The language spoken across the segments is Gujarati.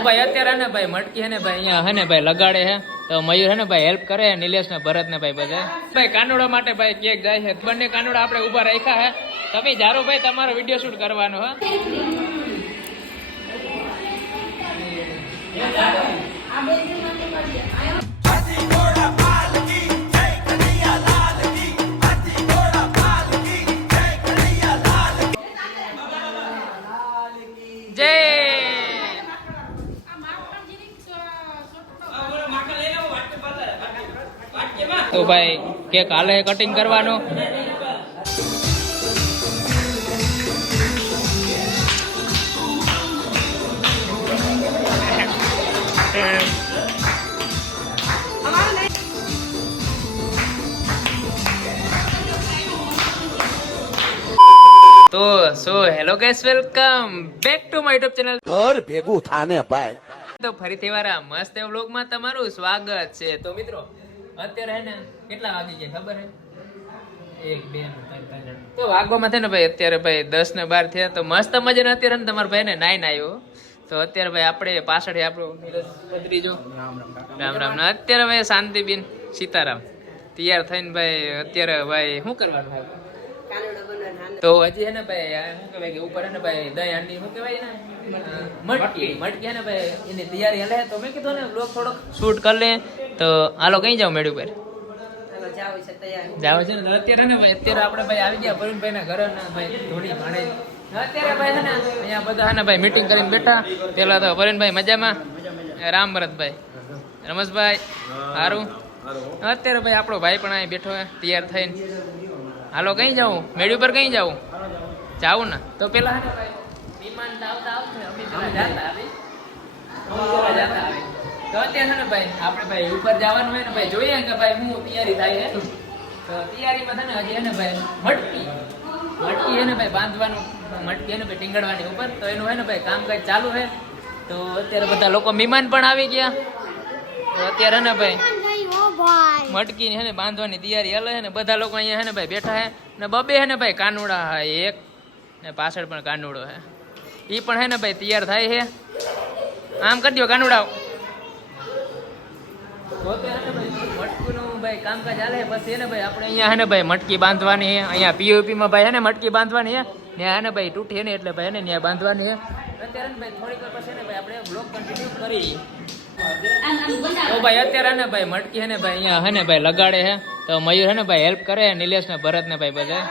ભાઈ અત્યારે ને ભાઈ મટકી હે ને ભાઈ અહીંયા હે ને ભાઈ લગાડે હે તો મયુર હે ને ભાઈ હેલ્પ કરે નિલેશ ને ભરત ને ભાઈ બધા ભાઈ કાનુડા માટે ભાઈ કેક જાય છે બંને કાનુડા આપણે ઉભા રાખ્યા હે તમે જારો ભાઈ તમારો વિડીયો શૂટ કરવાનો હે તો ભાઈ કેક હાલે કટિંગ કરવાનું તો so hello guys welcome back to my YouTube channel ઘર ભેગું થાને ભાઈ તો ફરીથી વારા મસ્ત એ વ્લોગમાં તમારું સ્વાગત છે તો મિત્રો અત્યારે હે ને કેટલા વાગી ગયા ખબર હે 1 2 3 તો વાગવામાં થાય ને ભાઈ અત્યારે ભાઈ 10 ને 12 થયા તો મસ્ત મજાને અત્યારે ને તમારા ભાઈ ને નાઈને આવ્યો તો અત્યારે ભાઈ આપણે પાછળ આપણો પત્રીજો રામ રામ ને અત્યારે ભાઈ શાંતિબેન સીતારામ તૈયાર થઈને ભાઈ અત્યારે ભાઈ શું કરવાનું હોય તો હજી હે ને ભાઈ શું કહેવાય કે ઉપર હે ને ભાઈ દહીં હાંડી શું કહેવાય ને મટકી હે ને ભાઈ એની તૈયારી હાલે તો મેં કીધું ને બ્લોગ થોડોક શૂટ કરી લે તો હાલો કઈ જાવ મેળ્યું પર જાવ છે ને અત્યારે ને ભાઈ અત્યારે આપણે ભાઈ આવી ગયા પરુણભાઈ ના ઘરે ને ભાઈ ધોળી ભાણે અત્યારે ભાઈ છે ને અહીંયા બધા છે ને ભાઈ મીટિંગ કરીને બેઠા પેલા તો પરુણભાઈ મજામાં રામ ભરતભાઈ રમેશભાઈ સારું અત્યારે ભાઈ આપણો ભાઈ પણ અહીં બેઠો હે તૈયાર થઈને હાલો કઈ જાઉં મેળ્યું પર કઈ જાઉં જાવું ને તો પેલા હે ને ભાઈ વિમાન આવતા આવશે અમે પેલા જાતા આવી તો અત્યારે ને ભાઈ આપણે ભાઈ ઉપર જવાનું હોય ને ભાઈ જોઈએ કે ભાઈ હું તૈયારી થાય હે તો તૈયારીમાં છે ને હજી હે ને ભાઈ મટકી હે ને ભાઈ બાંધવાનું મટકી હે ને ભાઈ ટીંગડવાની ઉપર તો એનું હે ને ભાઈ કામકાજ ચાલુ છે તો અત્યારે બધા લોકો મહેમાન પણ આવી ગયા તો અત્યારે હે ને ભાઈ મટકી હે ને બાંધવાની તૈયારી હાલે છે ને બધા લોકો અહીંયા હે ને ભાઈ બેઠા હે ને બબે હે ને ભાઈ કાનુડા હે એક ને પાછળ પણ કાનુડો હે ઈ પણ હે ને ભાઈ તૈયાર થાય છે આમ કરી દો કાનુડા મટકીનું ભાઈ કામકાજ હાલે પછી એને ભાઈ આપણે અહીંયા હે ને ભાઈ મટકી બાંધવાની છે અહીંયા પીઓપીમાં ભાઈ હે ને મટકી બાંધવાની છે ત્યાં હે ને ભાઈ તૂટી ને એટલે ભાઈ ને ત્યાં બાંધવાની છે અત્યારે ને ભાઈ થોડીક વાર પછી ને ભાઈ આપણે બ્લોગ કન્ટિન્યુ કરી તો ભાઈ અત્યારે ને ભાઈ મટકી હે ને ભાઈ અહીંયા હે ને ભાઈ લગાડે છે તો મયુર હે ને ભાઈ હેલ્પ કરે નિલેશ ને ભરત ને ભાઈ બધા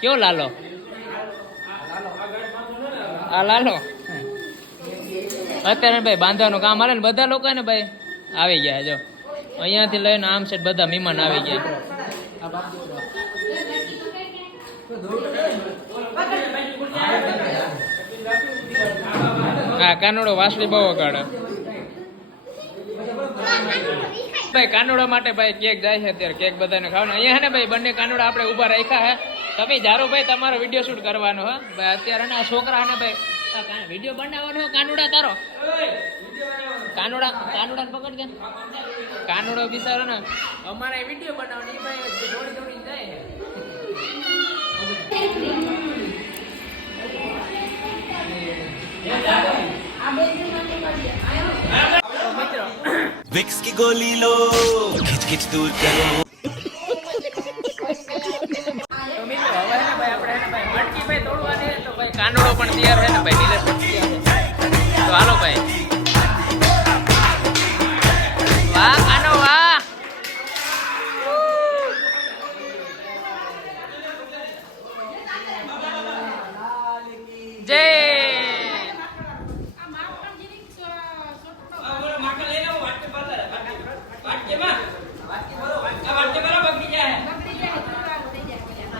કયો લાલો આ લાલો અત્યારે ભાઈ બાંધવાનું કામ હાલે ને બધા લોકો ને ભાઈ આવી ગયા જો અહીંયાથી લઈને આમ સેટ બધા મહેમાન આવી ગયા હા કાનુડો વાસળી બહુ કાઢે ભાઈ કાનુડા માટે ભાઈ કેક જાય છે અત્યારે કેક બધાને ખાવાનું અહીંયા ને ભાઈ બંને કાનુડા આપણે ઉભા રાખ્યા હે તમે જારો ભાઈ તમારો વિડીયો શૂટ કરવાનો હે ભાઈ અત્યારે ને છોકરા ને ભાઈ વિડીયો બનાવવાનો કાનુડા તારો કાનુડા પકડ દે કાનુડો બિચારો ને અમારે વિડીયો બનાવવાની ભાઈ દોડી દોડી જાય विक्स की गोली लो खिच खिच दूर करो કાનુડો પણ તૈયાર છે ને ભાઈ નીલેશ પણ તૈયાર છે તો હાલો ભાઈ વાહ કાનો વાહ જય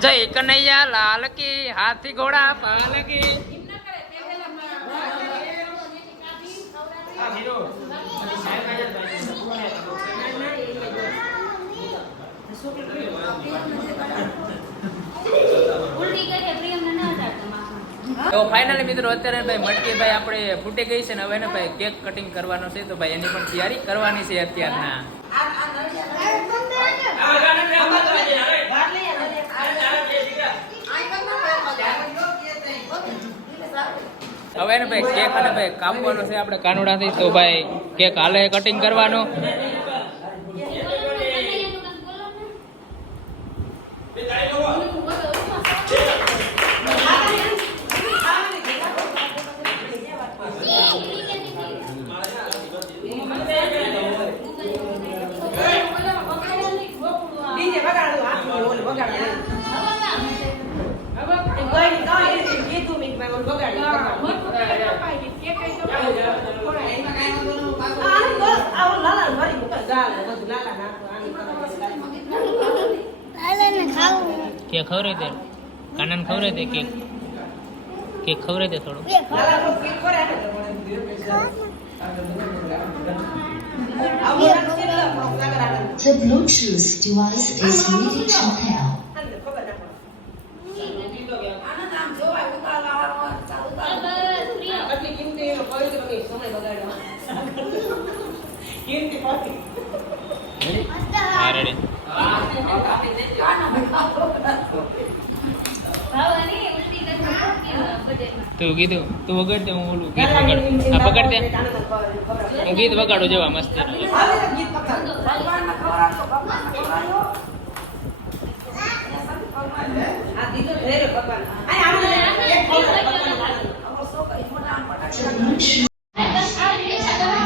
જય કનૈયા લાલ કી હાથી ઘોડા પાલ કી તો ફાઇનલી મિત્રો અત્યારે ભાઈ મટકી ભાઈ આપણે ફૂટી ગઈ છે ને હવે ને ભાઈ કેક કટિંગ કરવાનો છે તો ભાઈ એની પણ તૈયારી કરવાની છે અત્યારના હવે ને ભાઈ કેક અને ભાઈ કાપવાનો છે આપણે કાનુડાથી, તો ભાઈ કેક હાલે કટિંગ કરવાનો. કેક ખવરે દે, કાનાને ખવરે દે કેક, કેક ખવરે દે થોડું. The Bluetooth device is ready to pair. હા રેડી. તું કીધું તું વગાડ દે, હું ઓલું ગીત વગાડ. હા પકડ દે, હું ગીત વગાડું જવા મસ્ત. The Bluetooth is paired successfully.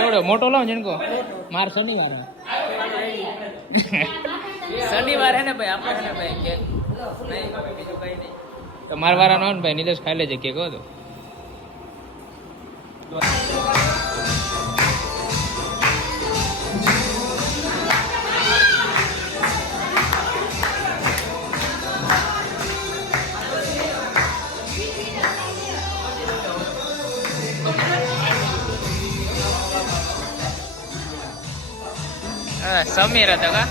એવડો મોટો લાવ જણકો, માર શનિવાર શનિવાર હે ને ભાઈ આપણે હે ને ભાઈ કેક નહીં બીજું કઈ નહીં. તો માર વાળા નો ને ભાઈ નિલેશ ખાઈ લેજે કેક હો. તો સમીર હતો કા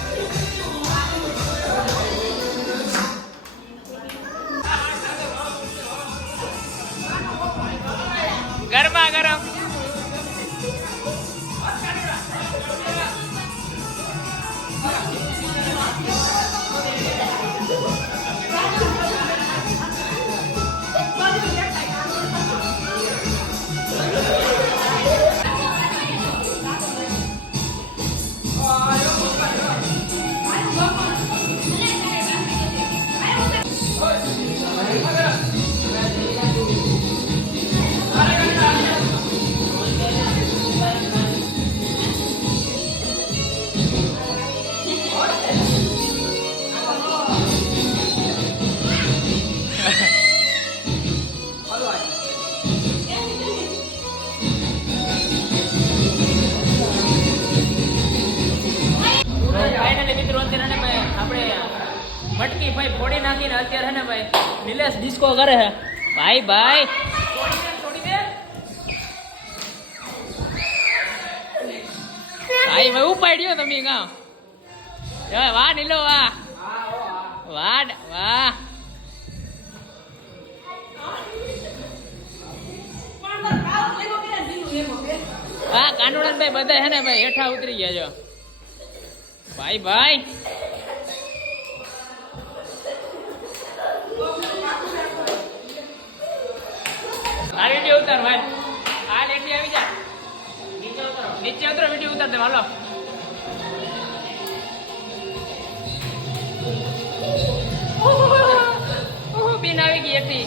ગરમા ગરમ. મટકી ભાઈ ફોડી નાખીને અત્યારે હે ને ભાઈ નિલેશ ડિસ્કો કરે છે. ભાઈ ભાઈ ભાઈ ભાઈ ઉપાડ્યો તમે ગામ. વાહ નીલો વાહ વાહ વાહ. હા કાનુડાન ભાઈ બધા હે ને ભાઈ હેઠા ઉતરી ગયા છો. ભાઈ ભાઈ આ વિડીયો ઉતાર ભાઈ, આ લેટી આવી જા નીચે ઉતરો વિડીયો ઉતાર દે. હાલો ઓહો બેન આવી ગઈ હતી